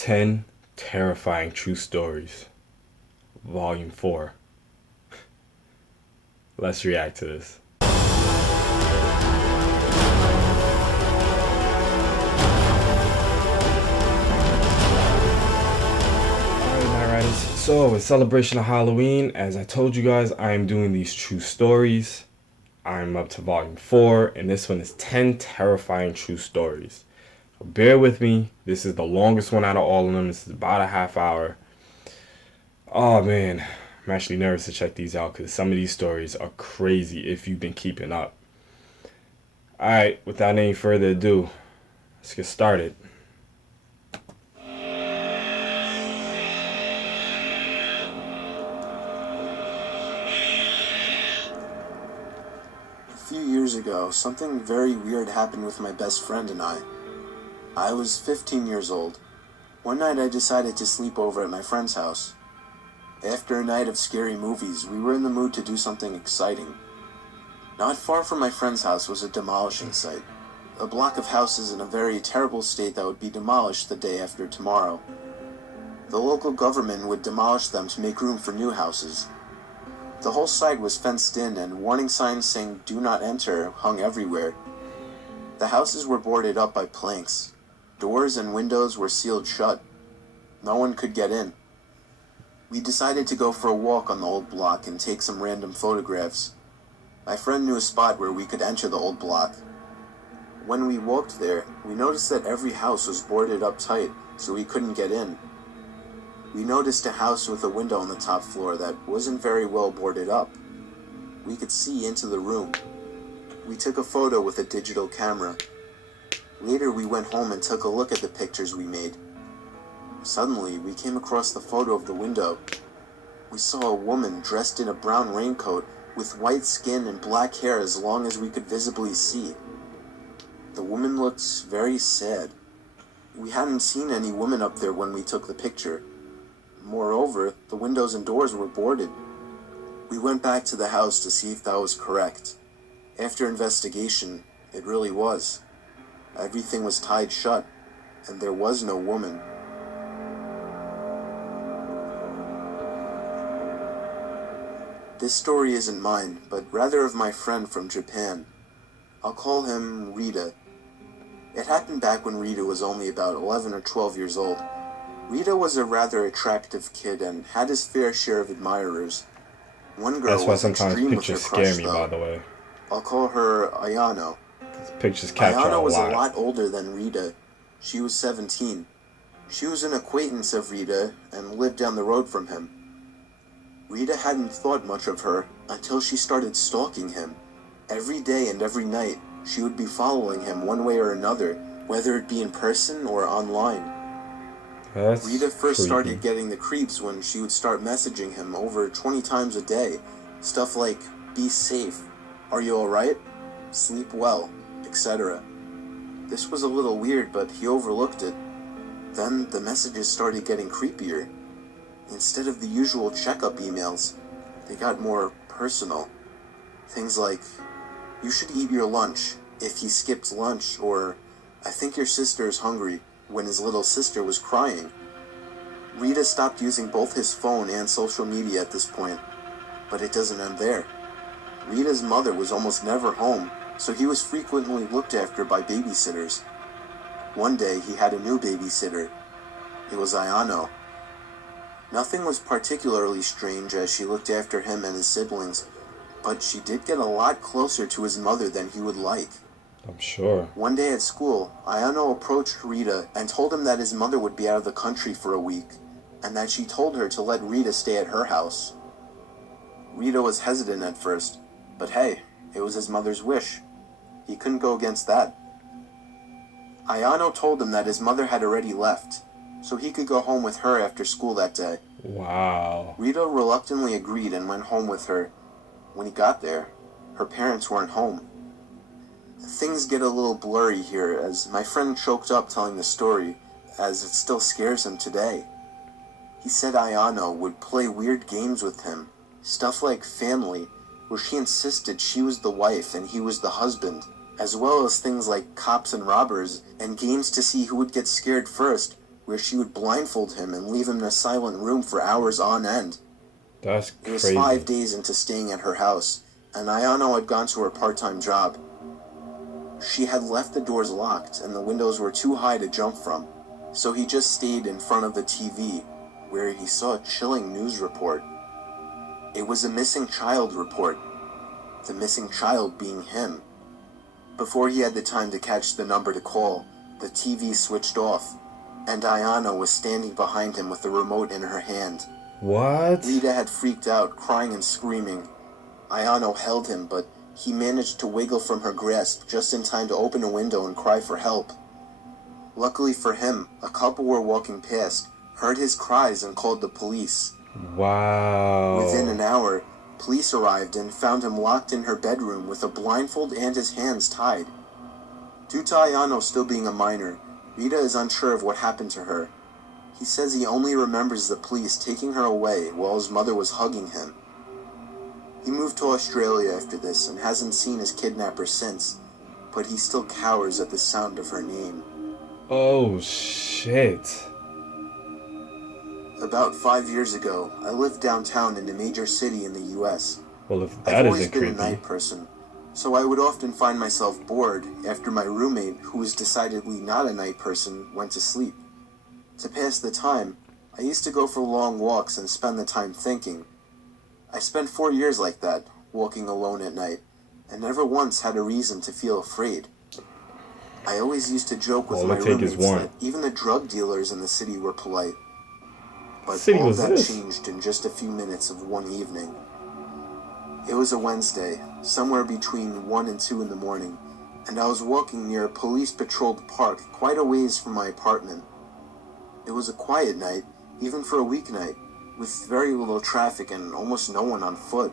10 Terrifying True Stories, Volume 4. Let's react to this. So, in celebration of Halloween, as I told you guys, I am doing these true stories. I'm up to volume 4, and this one is 10 terrifying true stories. So bear with me. This is the longest one out of all of them. This is about a half hour. Oh man, I'm actually nervous to check these out because some of these stories are crazy if you've been keeping up. Alright, without any further ado, let's get started. A few years ago, something very weird happened with my best friend and I. I was 15 years old. One night I decided to sleep over at my friend's house. After a night of scary movies, we were in the mood to do something exciting. Not far from my friend's house was a demolishing site. A block of houses in a very terrible state that would be demolished the day after tomorrow. The local government would demolish them to make room for new houses. The whole site was fenced in and warning signs saying "Do not enter" hung everywhere. The houses were boarded up by planks. Doors and windows were sealed shut. No one could get in. We decided to go for a walk on the old block and take some random photographs. My friend knew a spot where we could enter the old block. When we walked there, we noticed that every house was boarded up tight, so we couldn't get in. We noticed a house with a window on the top floor that wasn't very well boarded up. We could see into the room. We took a photo with a digital camera. Later we went home and took a look at the pictures we made. Suddenly, we came across the photo of the window. We saw a woman dressed in a brown raincoat with white skin and black hair as long as we could visibly see. The woman looked very sad. We hadn't seen any woman up there when we took the picture. Moreover, the windows and doors were boarded. We went back to the house to see if that was correct. After investigation, it really was. Everything was tied shut, and there was no woman. This story isn't mine, but rather of my friend from Japan. I'll call him Rita. It happened back when Rita was only about 11 or 12 years old. Rita was a rather attractive kid and had his fair share of admirers. One girl That's why was sometimes extreme with her pictures crush, scare me, by though. the way. I'll call her Ayano. These pictures capture Ayano a was a lot. lot older than Rita. She was 17. She was an acquaintance of Rita and lived down the road from him. Rita hadn't thought much of her until she started stalking him. Every day and every night, she would be following him one way or another, whether it be in person or online. That's Rita first creepy. started getting the creeps when she would start messaging him over 20 times a day. Stuff like, "Be safe," "Are you alright?" "Sleep well," etc. This was a little weird, but he overlooked it. Then the messages started getting creepier. Instead of the usual checkup emails, they got more personal. Things like, "You should eat your lunch," if he skipped lunch, or "I think your sister is hungry," when his little sister was crying. Rita stopped using both his phone and social media at this point, but it doesn't end there. Rita's mother was almost never home, so he was frequently looked after by babysitters. One day he had a new babysitter. It was Ayano. Nothing was particularly strange as she looked after him and his siblings, but she did get a lot closer to his mother than he would like. I'm sure. One day at school, Ayano approached Rita and told him that his mother would be out of the country for a week, and that she told her to let Rita stay at her house. Rita was hesitant at first, but hey, it was his mother's wish. He couldn't go against that. Ayano told him that his mother had already left, so he could go home with her after school that day. Wow. Rita reluctantly agreed and went home with her. When he got there, her parents weren't home. Things get a little blurry here as my friend choked up telling the story, as it still scares him today. He said Ayano would play weird games with him, stuff like Family, where she insisted she was the wife and he was the husband, as well as things like Cops and Robbers and games to see who would get scared first, where she would blindfold him and leave him in a silent room for hours on end. That's It was crazy. 5 days into staying at her house, and Ayano had gone to her part-time job. She had left the doors locked and the windows were too high to jump from, so he just stayed in front of the TV, where he saw a chilling news report. It was a missing child report, the missing child being him. Before he had the time to catch the number to call, the TV switched off, and Ayano was standing behind him with the remote in her hand. What? Rita had freaked out, crying and screaming. Ayano held him, but he managed to wiggle from her grasp just in time to open a window and cry for help. Luckily for him, a couple were walking past, heard his cries and called the police. Wow. Within an hour, police arrived and found him locked in her bedroom with a blindfold and his hands tied. Due to Ayano still being a minor, Rita is unsure of what happened to her. He says he only remembers the police taking her away while his mother was hugging him. He moved to Australia after this and hasn't seen his kidnapper since, but he still cowers at the sound of her name. Oh, shit. About 5 years ago, I lived downtown in a major city in the US. Well, if I've that always isn't been creepy. a night person, so I would often find myself bored after my roommate, who was decidedly not a night person, went to sleep. To pass the time, I used to go for long walks and spend the time thinking. I spent 4 years like that, walking alone at night, and never once had a reason to feel afraid. I always used to joke with All my it take is roommates one. that even the drug dealers in the city were polite. But City all was that this? changed in just a few minutes of one evening. It was a Wednesday, somewhere between 1 and 2 in the morning, and I was walking near a police-patrolled park quite a ways from my apartment. It was a quiet night, even for a weeknight, with very little traffic and almost no one on foot.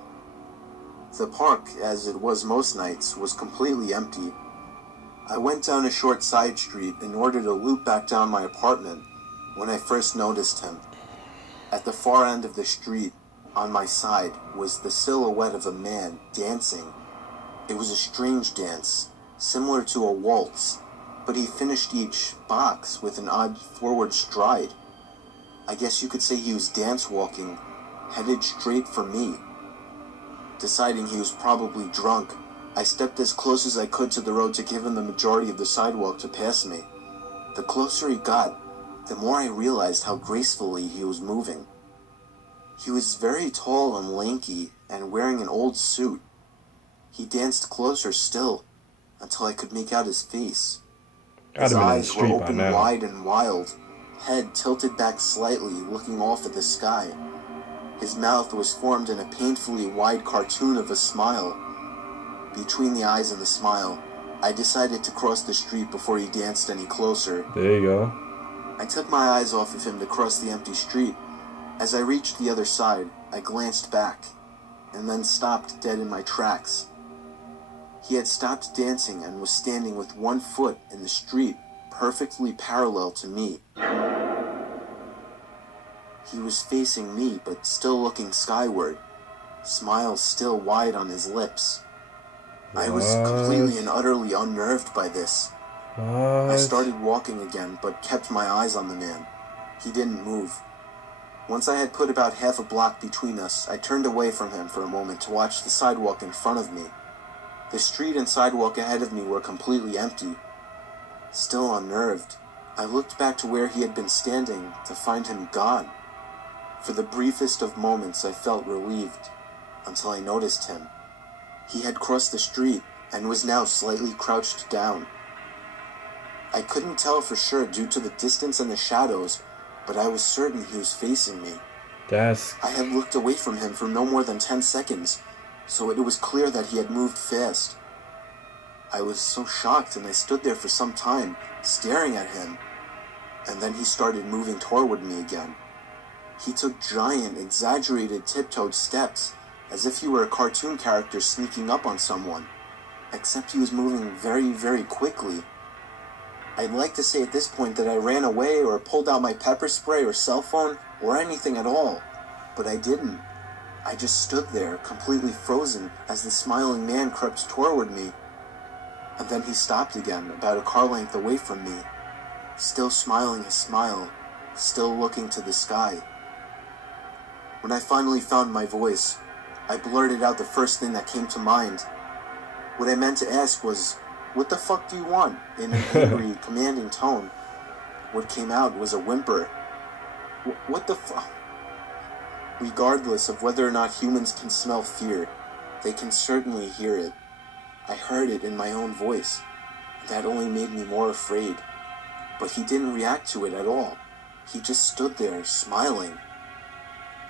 The park, as it was most nights, was completely empty. I went down a short side street in order to loop back down my apartment when I first noticed him. At the far end of the street, on my side, was the silhouette of a man dancing. It was a strange dance, similar to a waltz, but he finished each box with an odd forward stride. I guess you could say he was dance walking, headed straight for me. Deciding he was probably drunk, I stepped as close as I could to the road to give him the majority of the sidewalk to pass me. The closer he got, the more I realized how gracefully he was moving. He was very tall and lanky and wearing an old suit. He danced closer still, until I could make out his face. His I'd have been in the eyes were street by open now. wide and wild, head tilted back slightly, looking off at the sky. His mouth was formed in a painfully wide cartoon of a smile. Between the eyes and the smile, I decided to cross the street before he danced any closer. There you go. I took my eyes off of him to cross the empty street. As I reached the other side, I glanced back, and then stopped dead in my tracks. He had stopped dancing and was standing with one foot in the street, perfectly parallel to me. He was facing me, but still looking skyward, smile still wide on his lips. I was completely and utterly unnerved by this. I What? started walking again, but kept my eyes on the man. He didn't move. Once I had put about half a block between us, I turned away from him for a moment to watch the sidewalk in front of me. The street and sidewalk ahead of me were completely empty. Still unnerved, I looked back to where he had been standing to find him gone. For the briefest of moments I felt relieved, until I noticed him. He had crossed the street and was now slightly crouched down. I couldn't tell for sure due to the distance and the shadows, but I was certain he was facing me. That's I had looked away from him for no more than 10 seconds, so it was clear that he had moved fast. I was so shocked and I stood there for some time, staring at him, and then he started moving toward me again. He took giant, exaggerated tiptoed steps, as if he were a cartoon character sneaking up on someone, except he was moving very, very quickly. I'd like to say at this point that I ran away or pulled out my pepper spray or cell phone or anything at all, but I didn't. I just stood there, completely frozen, as the smiling man crept toward me. And then he stopped again, about a car length away from me, still smiling his smile, still looking to the sky. When I finally found my voice, I blurted out the first thing that came to mind. What I meant to ask was, "What the fuck do you want?" in an angry, commanding tone. What came out was a whimper. What the fuck? Regardless of whether or not humans can smell fear, they can certainly hear it. I heard it in my own voice. That only made me more afraid. But he didn't react to it at all. He just stood there, smiling.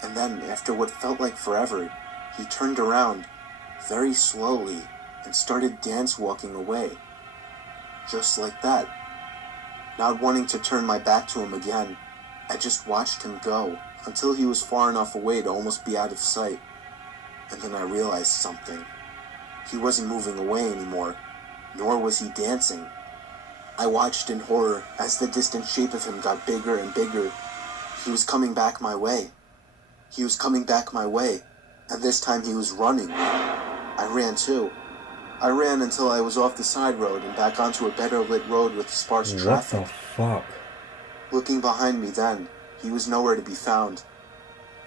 And then, after what felt like forever, he turned around, very slowly, and started dance-walking away. Just like that. Not wanting to turn my back to him again, I just watched him go, until he was far enough away to almost be out of sight. And then I realized something. He wasn't moving away anymore, nor was he dancing. I watched in horror as the distant shape of him got bigger and bigger. He was coming back my way. He was coming back my way, and this time he was running. I ran too. I ran until I was off the side road and back onto a better lit road with sparse traffic. What the fuck? Looking behind me then, he was nowhere to be found.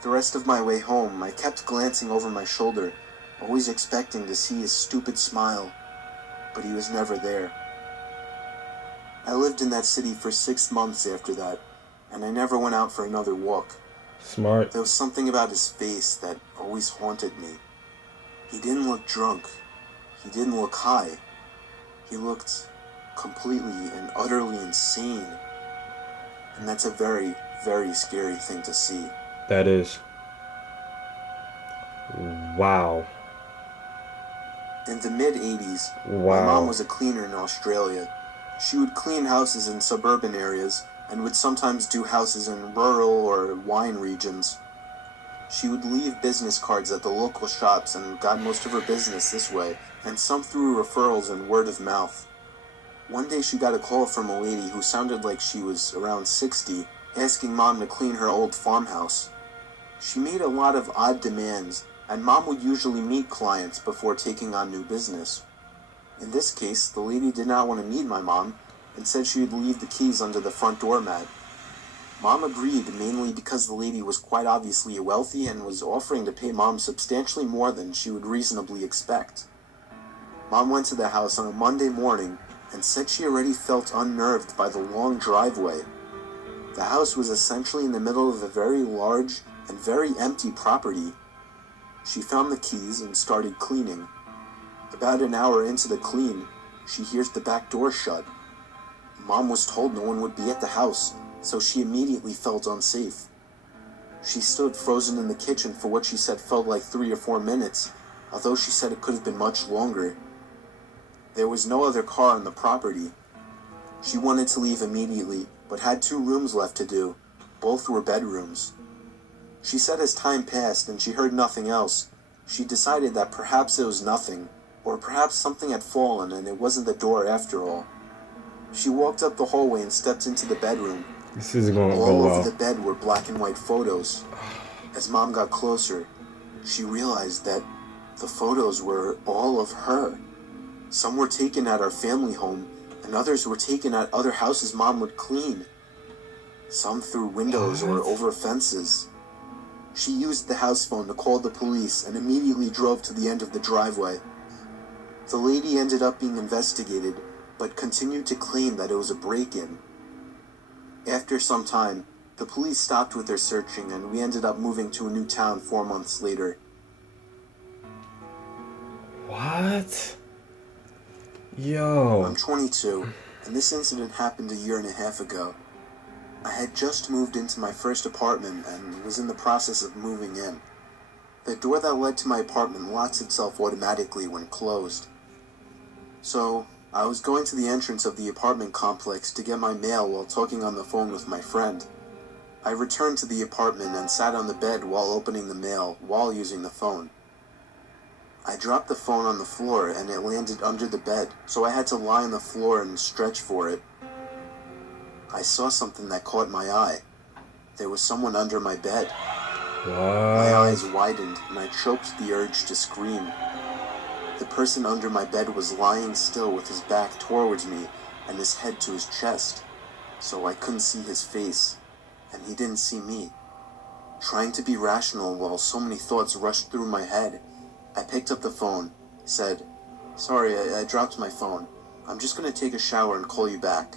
The rest of my way home, I kept glancing over my shoulder, always expecting to see his stupid smile, but he was never there. I lived in that city for 6 months after that, and I never went out for another walk. Smart. There was something about his face that always haunted me. He didn't look drunk. He didn't look high. He looked completely and utterly insane. And that's a very, very scary thing to see. That is. Wow. In the mid-80s, Wow. my mom was a cleaner in Australia. She would clean houses in suburban areas and would sometimes do houses in rural or wine regions. She would leave business cards at the local shops and got most of her business this way, and some through referrals and word of mouth. One day she got a call from a lady who sounded like she was around 60, asking Mom to clean her old farmhouse. She made a lot of odd demands, and Mom would usually meet clients before taking on new business. In this case, the lady did not want to meet my mom, and said she would leave the keys under the front doormat. Mom agreed, mainly because the lady was quite obviously wealthy and was offering to pay Mom substantially more than she would reasonably expect. Mom went to the house on a Monday morning and said she already felt unnerved by the long driveway. The house was essentially in the middle of a very large and very empty property. She found the keys and started cleaning. About an hour into the clean, she hears the back door shut. Mom was told no one would be at the house, so she immediately felt unsafe. She stood frozen in the kitchen for what she said felt like 3 or 4 minutes, although she said it could have been much longer. There was no other car on the property. She wanted to leave immediately, but had 2 rooms left to do. Both were bedrooms. She said as time passed and she heard nothing else, she decided that perhaps it was nothing, or perhaps something had fallen and it wasn't the door after all. She walked up the hallway and stepped into the bedroom. This isn't going to go All well. over the bed were black and white photos. As Mom got closer, she realized that the photos were all of her. Some were taken at our family home, and others were taken at other houses Mom would clean. Some through windows or over fences. She used the house phone to call the police and immediately drove to the end of the driveway. The lady ended up being investigated, but continued to claim that it was a break-in. After some time, the police stopped with their searching and we ended up moving to a new town 4 months later. What? Yo. I'm 22, and this incident happened a year and a half ago. I had just moved into my first apartment and was in the process of moving in. The door that led to my apartment locks itself automatically when closed. So, I was going to the entrance of the apartment complex to get my mail while talking on the phone with my friend. I returned to the apartment and sat on the bed while opening the mail while using the phone. I dropped the phone on the floor and it landed under the bed, so I had to lie on the floor and stretch for it. I saw something that caught my eye. There was someone under my bed. My eyes widened and I choked the urge to scream. The person under my bed was lying still with his back towards me and his head to his chest, so I couldn't see his face. and he didn't see me. Trying to be rational while so many thoughts rushed through my head, I picked up the phone, said, "Sorry, I dropped my phone. I'm just gonna take a shower and call you back."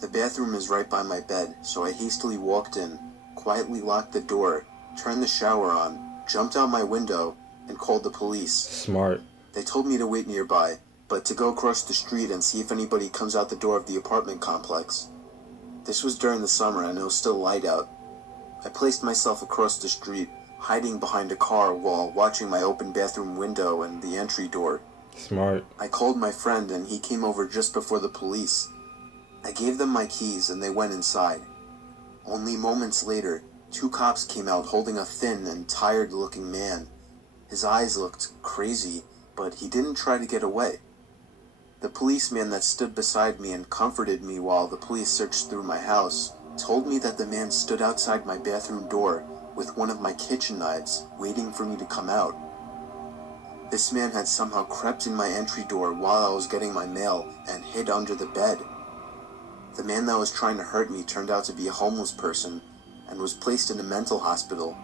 The bathroom is right by my bed, so I hastily walked in, quietly locked the door, turned the shower on, jumped out my window, and called the police. Smart. They told me to wait nearby, but to go across the street and see if anybody comes out the door of the apartment complex. This was during the summer and it was still light out. I placed myself across the street, hiding behind a car while watching my open bathroom window and the entry door. Smart. I called my friend and he came over just before the police. I gave them my keys and they went inside. Only moments later, 2 cops came out holding a thin and tired-looking man. His eyes looked crazy, but he didn't try to get away. The policeman that stood beside me and comforted me while the police searched through my house told me that the man stood outside my bathroom door with one of my kitchen knives, waiting for me to come out. This man had somehow crept in my entry door while I was getting my mail and hid under the bed. The man that was trying to hurt me turned out to be a homeless person and was placed in a mental hospital.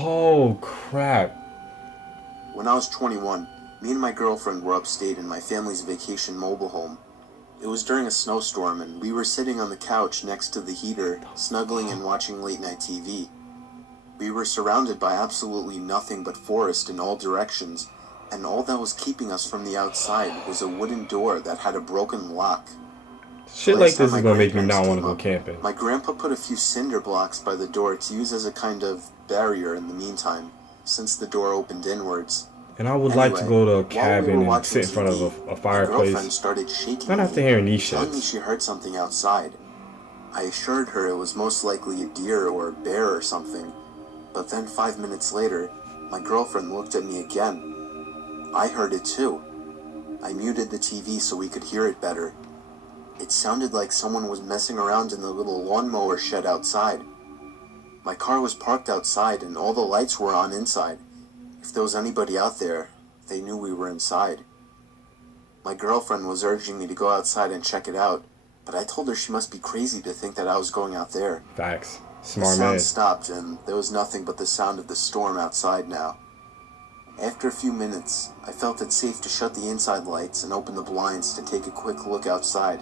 Oh, crap. When I was 21, me and my girlfriend were upstate in my family's vacation mobile home. It was during a snowstorm and we were sitting on the couch next to the heater, snuggling and watching late-night TV. We were surrounded by absolutely nothing but forest in all directions, and all that was keeping us from the outside was a wooden door that had a broken lock. Shit like this is gonna make me not want to go camping. My grandpa put a few cinder blocks by the door to use as a kind of barrier in the meantime, since the door opened inwards. And I would like to go to a cabin and sit in front of a fireplace. My girlfriend started shaking Not after hearing these telling me shits. she heard something outside. I assured her it was most likely a deer or a bear or something, but then 5 minutes later, my girlfriend looked at me again. I heard it too. I muted the TV so we could hear it better. It sounded like someone was messing around in the little lawnmower shed outside. My car was parked outside and all the lights were on inside. If there was anybody out there, they knew we were inside. My girlfriend was urging me to go outside and check it out, but I told her she must be crazy to think that I was going out there. Facts. The Smart sound man. stopped and there was nothing but the sound of the storm outside now. After a few minutes, I felt it safe to shut the inside lights and open the blinds to take a quick look outside,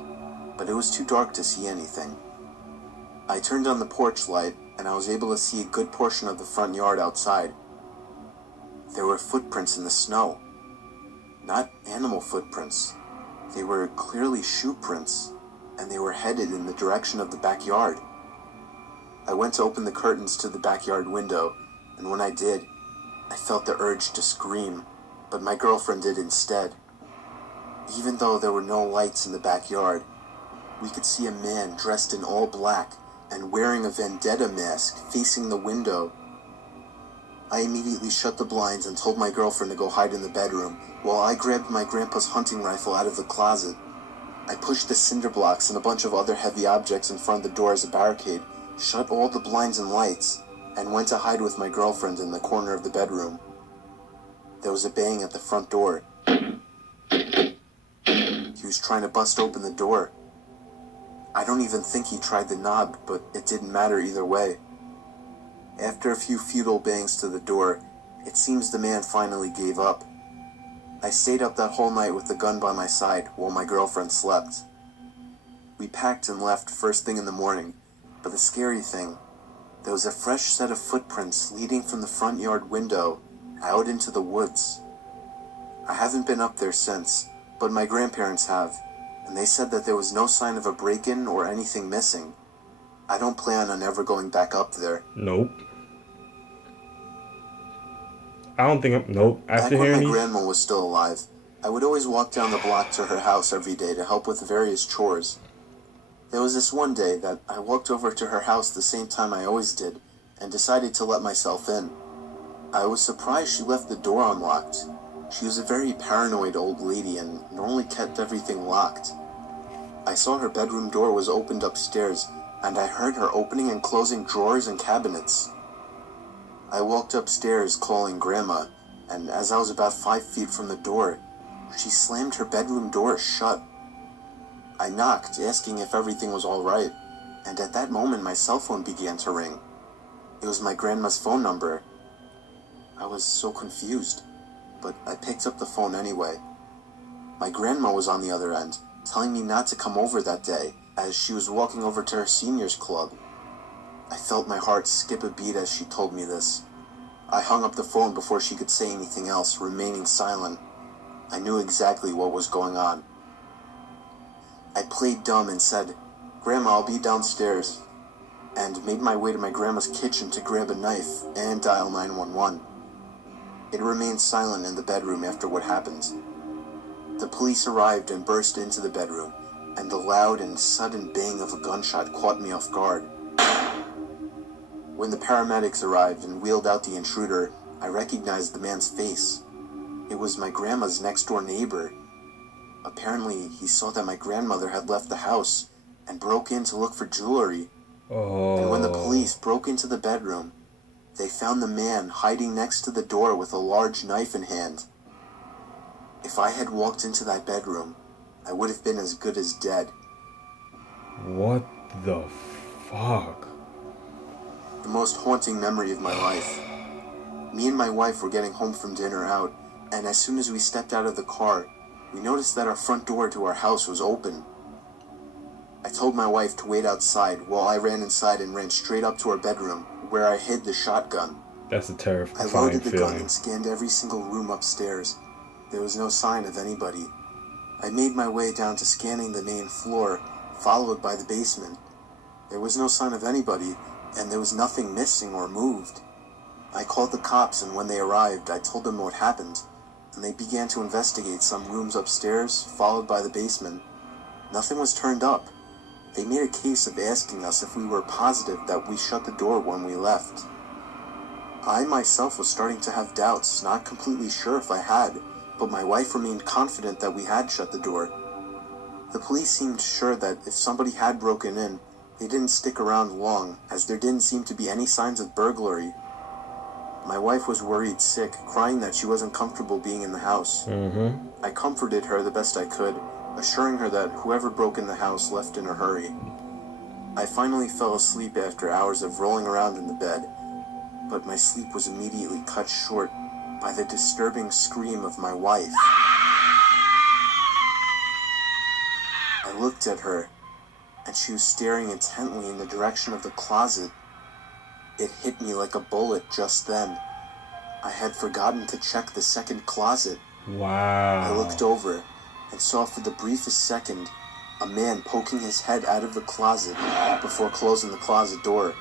but it was too dark to see anything. I turned on the porch light and I was able to see a good portion of the front yard outside. There were footprints in the snow. Not animal footprints. They were clearly shoe prints, and they were headed in the direction of the backyard. I went to open the curtains to the backyard window, and when I did, I felt the urge to scream, but my girlfriend did instead. Even though there were no lights in the backyard, we could see a man dressed in all black and wearing a vendetta mask facing the window. I immediately shut the blinds and told my girlfriend to go hide in the bedroom, while I grabbed my grandpa's hunting rifle out of the closet. I pushed the cinder blocks and a bunch of other heavy objects in front of the door as a barricade, shut all the blinds and lights, and went to hide with my girlfriend in the corner of the bedroom. There was a bang at the front door. He was trying to bust open the door. I don't even think he tried the knob, but it didn't matter either way. After a few futile bangs to the door, it seems the man finally gave up. I stayed up that whole night with the gun by my side while my girlfriend slept. We packed and left first thing in the morning, but the scary thing, there was a fresh set of footprints leading from the front yard window out into the woods. I haven't been up there since, but my grandparents have, and they said that there was no sign of a break-in or anything missing. I don't plan on ever going back up there. Nope. I don't think I'm... Nope. After Back when hearing my these... grandma was still alive, I would always walk down the block to her house every day to help with various chores. There was this one day that I walked over to her house the same time I always did, and decided to let myself in. I was surprised she left the door unlocked. She was a very paranoid old lady and normally kept everything locked. I saw her bedroom door was opened upstairs, and I heard her opening and closing drawers and cabinets. I walked upstairs calling Grandma, and as I was about 5 feet from the door, she slammed her bedroom door shut. I knocked, asking if everything was all right, and at that moment my cell phone began to ring. It was my grandma's phone number. I was so confused, but I picked up the phone anyway. My grandma was on the other end, telling me not to come over that day, as she was walking over to her seniors club. I felt my heart skip a beat as she told me this. I hung up the phone before she could say anything else, remaining silent. I knew exactly what was going on. I played dumb and said, "Grandma, I'll be downstairs," and made my way to my grandma's kitchen to grab a knife and dial 911. It remained silent in the bedroom after what happened. The police arrived and burst into the bedroom, and the loud and sudden bang of a gunshot caught me off guard. When the paramedics arrived and wheeled out the intruder, I recognized the man's face. It was my grandma's next-door neighbor. Apparently, he saw that my grandmother had left the house and broke in to look for jewelry. And when the police broke into the bedroom, they found the man hiding next to the door with a large knife in hand. If I had walked into that bedroom, I would have been as good as dead. What the fuck? The most haunting memory of my life. Me and my wife were getting home from dinner out, and as soon as we stepped out of the car, we noticed that our front door to our house was open. I told my wife to wait outside while I ran inside and ran straight up to our bedroom, where I hid the shotgun. That's a terrifying I loaded the gun feeling. and scanned every single room upstairs. There was no sign of anybody. I made my way down to scanning the main floor, followed by the basement. There was no sign of anybody, and there was nothing missing or moved. I called the cops, and when they arrived, I told them what happened, and they began to investigate some rooms upstairs, followed by the basement. Nothing was turned up. They made a case of asking us if we were positive that we shut the door when we left. I myself was starting to have doubts, not completely sure if I had, but my wife remained confident that we had shut the door. The police seemed sure that if somebody had broken in, they didn't stick around long, as there didn't seem to be any signs of burglary. My wife was worried sick, crying that she wasn't comfortable being in the house. I comforted her the best I could, assuring her that whoever broke in the house left in a hurry. I finally fell asleep after hours of rolling around in the bed, but my sleep was immediately cut short by the disturbing scream of my wife. I looked at her, and she was staring intently in the direction of the closet. It hit me like a bullet just then. I had forgotten to check the second closet. Wow. I looked over and saw for the briefest second a man poking his head out of the closet before closing the closet door.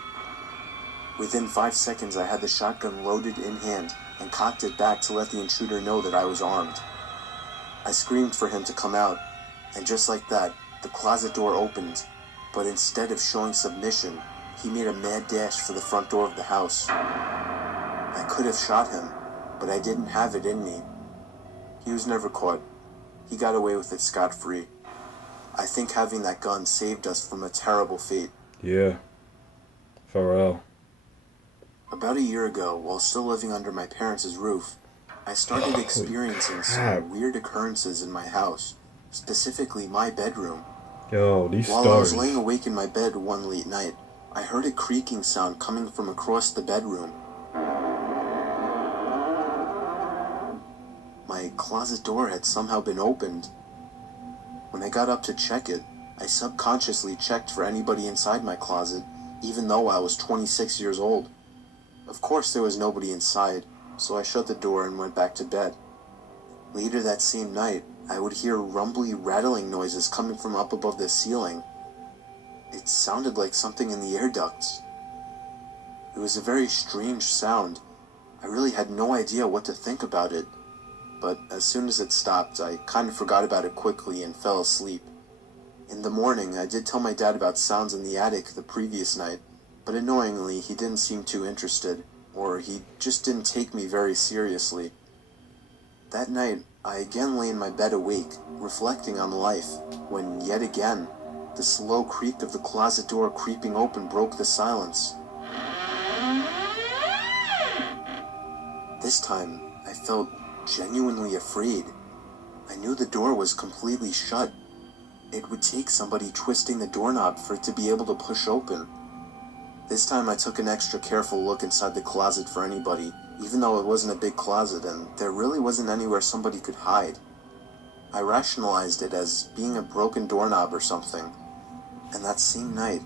Within 5 seconds, I had the shotgun loaded in hand and cocked it back to let the intruder know that I was armed. I screamed for him to come out, and just like that, the closet door opened, but instead of showing submission, he made a mad dash for the front door of the house. I could have shot him, but I didn't have it in me. He was never caught. He got away with it scot-free. I think having that gun saved us from a terrible fate. Yeah. For real. About a year ago, while still living under my parents' roof, I started experiencing some weird occurrences in my house, specifically my bedroom. Yo, these While stories. I was laying awake in my bed one late night, I heard a creaking sound coming from across the bedroom. My closet door had somehow been opened. When I got up to check it, I subconsciously checked for anybody inside my closet, even though I was 26 years old. Of course there was nobody inside, so I shut the door and went back to bed. Later that same night, I would hear rumbly, rattling noises coming from up above the ceiling. It sounded like something in the air ducts. It was a very strange sound. I really had no idea what to think about it, but as soon as it stopped, I kind of forgot about it quickly and fell asleep. In the morning, I did tell my dad about sounds in the attic the previous night, but annoyingly, he didn't seem too interested, or he just didn't take me very seriously. That night, I again lay in my bed awake, reflecting on life, when yet again, the slow creak of the closet door creeping open broke the silence. This time, I felt genuinely afraid. I knew the door was completely shut. It would take somebody twisting the doorknob for it to be able to push open. This time I took an extra careful look inside the closet for anybody, even though it wasn't a big closet and there really wasn't anywhere somebody could hide. I rationalized it as being a broken doorknob or something. And that same night,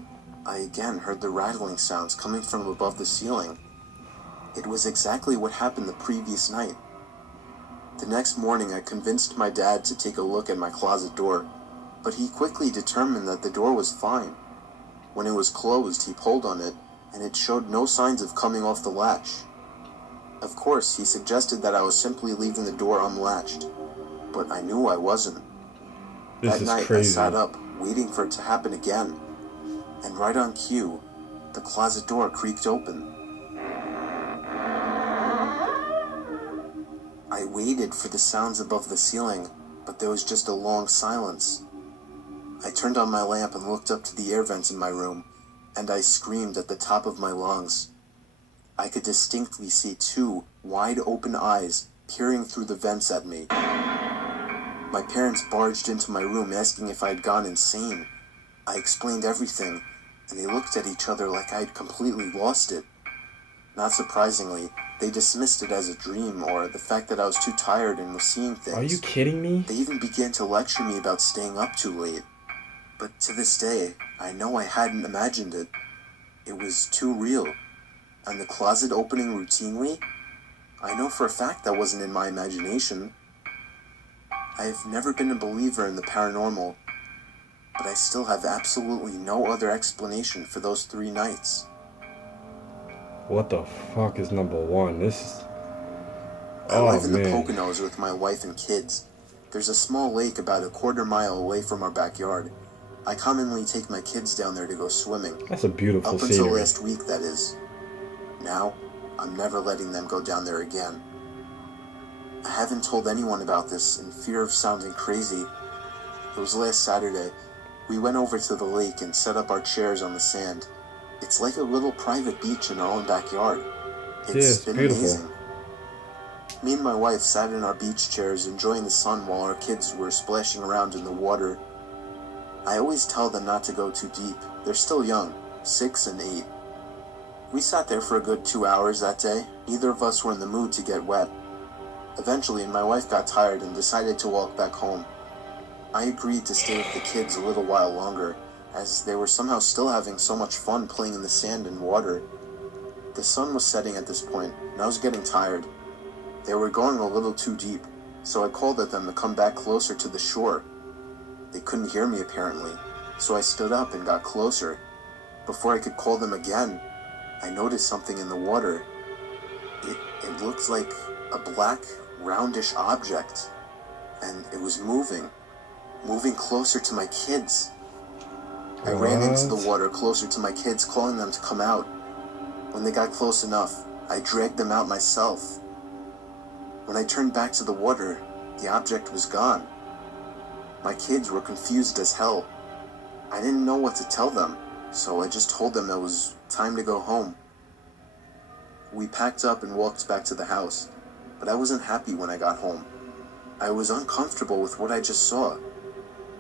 I again heard the rattling sounds coming from above the ceiling. It was exactly what happened the previous night. The next morning I convinced my dad to take a look at my closet door, but he quickly determined that the door was fine. When it was closed, he pulled on it, and it showed no signs of coming off the latch. Of course, he suggested that I was simply leaving the door unlatched, but I knew I wasn't. This That is night, crazy. I sat up, waiting for it to happen again, and right on cue, the closet door creaked open. I waited for the sounds above the ceiling, but there was just a long silence. I turned on my lamp and looked up to the air vents in my room, and I screamed at the top of my lungs. I could distinctly see two wide-open eyes peering through the vents at me. My parents barged into my room asking if I had gone insane. I explained everything, and they looked at each other like I had completely lost it. Not surprisingly, they dismissed it as a dream or the fact that I was too tired and was seeing things. Are you kidding me? They even began to lecture me about staying up too late. But to this day, I know I hadn't imagined it. It was too real. And the closet opening routinely? I know for a fact that wasn't in my imagination. I have never been a believer in the paranormal, but I still have absolutely no other explanation for those 3 nights. What the fuck is number one? This is... I Oh, live in the man. Poconos with my wife and kids. There's a small lake about a quarter mile away from our backyard. I commonly take my kids down there to go swimming. That's a beautiful Up until scenery. last week, that is. Now, I'm never letting them go down there again. I haven't told anyone about this in fear of sounding crazy. It was last Saturday. We went over to the lake and set up our chairs on the sand. It's like a little private beach in our own backyard. It's been beautiful. amazing. Me and my wife sat in our beach chairs enjoying the sun while our kids were splashing around in the water. I always tell them not to go too deep. They're still young, 6 and 8. We sat there for a good 2 hours that day. Neither of us were in the mood to get wet. Eventually, my wife got tired and decided to walk back home. I agreed to stay with the kids a little while longer, as they were somehow still having so much fun playing in the sand and water. The sun was setting at this point, and I was getting tired. They were going a little too deep, so I called at them to come back closer to the shore. They couldn't hear me apparently, so I stood up and got closer. Before I could call them again, I noticed something in the water. It looked like a black, roundish object, and it was moving closer to my kids. I ran into the What? water closer to my kids, calling them to come out. When they got close enough, I dragged them out myself. When I turned back to the water, the object was gone. My kids were confused as hell. I didn't know what to tell them, so I just told them it was time to go home. We packed up and walked back to the house, but I wasn't happy when I got home. I was uncomfortable with what I just saw.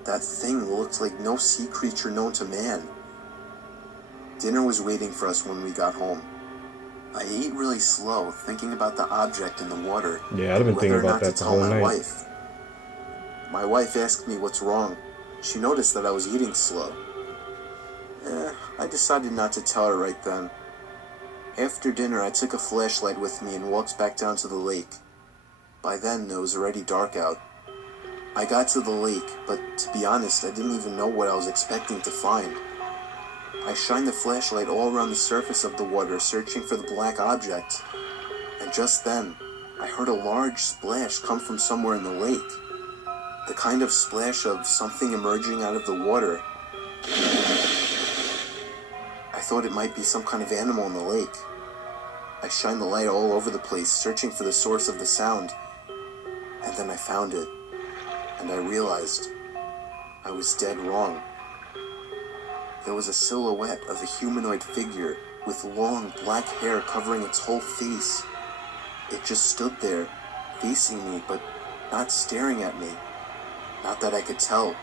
That thing looked like no sea creature known to man. Dinner was waiting for us when we got home. I ate really slow, thinking about the object in the water, Yeah, I've been thinking whether or about not to that the tell whole my night. wife. My wife asked me what's wrong. She noticed that I was eating slow. I decided not to tell her right then. After dinner, I took a flashlight with me and walked back down to the lake. By then, it was already dark out. I got to the lake, but to be honest, I didn't even know what I was expecting to find. I shined the flashlight all around the surface of the water, searching for the black object. And just then, I heard a large splash come from somewhere in the lake. The kind of splash of something emerging out of the water. I thought it might be some kind of animal in the lake. I shined the light all over the place, searching for the source of the sound. And then I found it. And I realized I was dead wrong. There was a silhouette of a humanoid figure with long black hair covering its whole face. It just stood there, facing me, but not staring at me. Not that I could tell.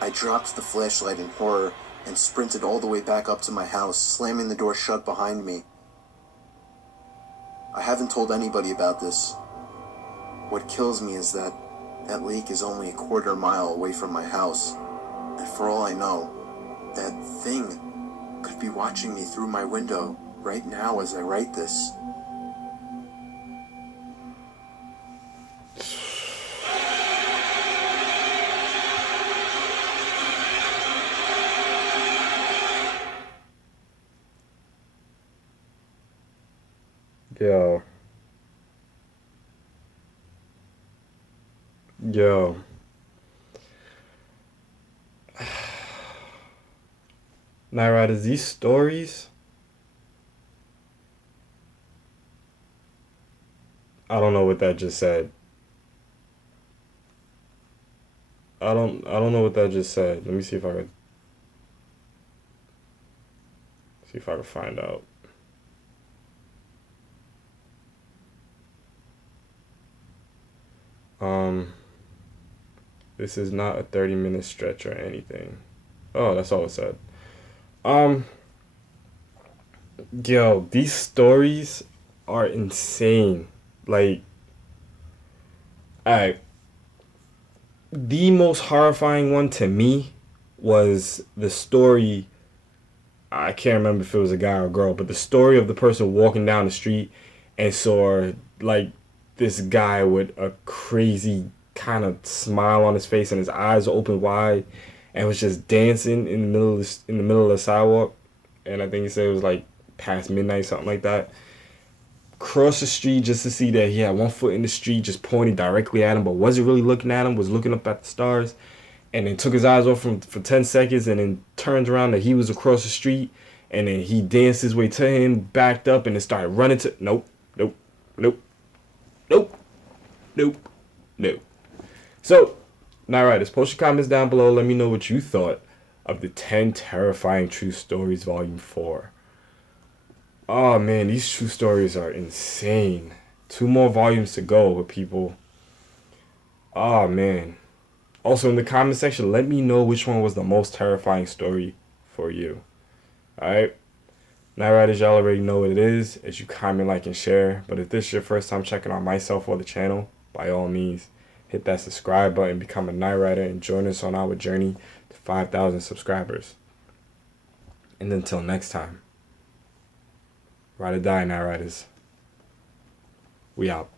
I dropped the flashlight in horror and sprinted all the way back up to my house, slamming the door shut behind me. I haven't told anybody about this. What kills me is that lake is only a quarter mile away from my house. And for all I know, that thing could be watching me through my window right now as I write this. Yo. Yo. Night Riders, these stories, I don't know what that just said. I don't know what that just said. Let me see if I can find out. Um this is not a 30-minute stretch or anything. Oh, that's all it said. Um Yo, these stories are insane. Like, alright, the most horrifying one to me was the story. I can't remember if it was a guy or a girl, but the story of the person walking down the street and saw like this guy with a crazy kind of smile on his face and his eyes open wide and was just dancing in the middle of the sidewalk. And I think he said it was like past midnight, something like that. Crossed the street just to see that he had one foot in the street, just pointing directly at him, but wasn't really looking at him, was looking up at the stars, and then took his eyes off him for 10 seconds and then turned around that he was across the street, and then he danced his way to him, backed up, and then started running to. Nope, nope, nope, nope, nope, nope. So, Night Riders, post your comments down below. Let me know what you thought of the 10 Terrifying True Stories Volume 4. Oh man, these true stories are insane. 2 more volumes to go with people. Oh man. Also in the comment section, let me know which one was the most terrifying story for you. Alright? Night Riders, y'all already know what it is as you comment, like, and share. But if this is your first time checking out myself or the channel, by all means, hit that subscribe button, become a Night Rider, and join us on our journey to 5,000 subscribers. And until next time. Ride or die, Night Riders. We out.